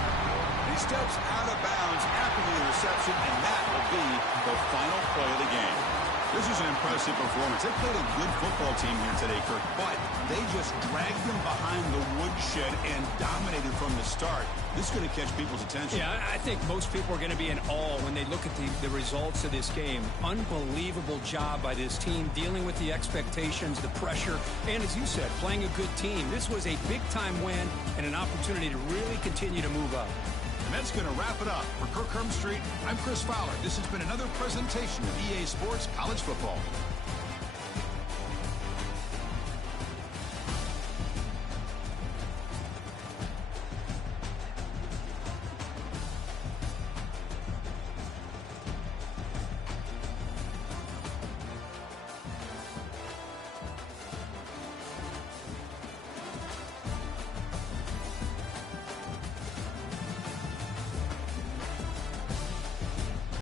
He steps out of bounds after the interception, and that will be the final play of the game. This is an impressive performance. They played a good football team here today, Kirk, but they just dragged them behind the woodshed and dominated from the start. This is going to catch people's attention. Yeah, I think most people are going to be in awe when they look at the results of this game. Unbelievable job by this team dealing with the expectations, the pressure, and as you said, playing a good team. This was a big-time win and an opportunity to really continue to move up. And that's going to wrap it up. For Kirk Street, I'm Chris Fowler. This has been another presentation of EA Sports College Football.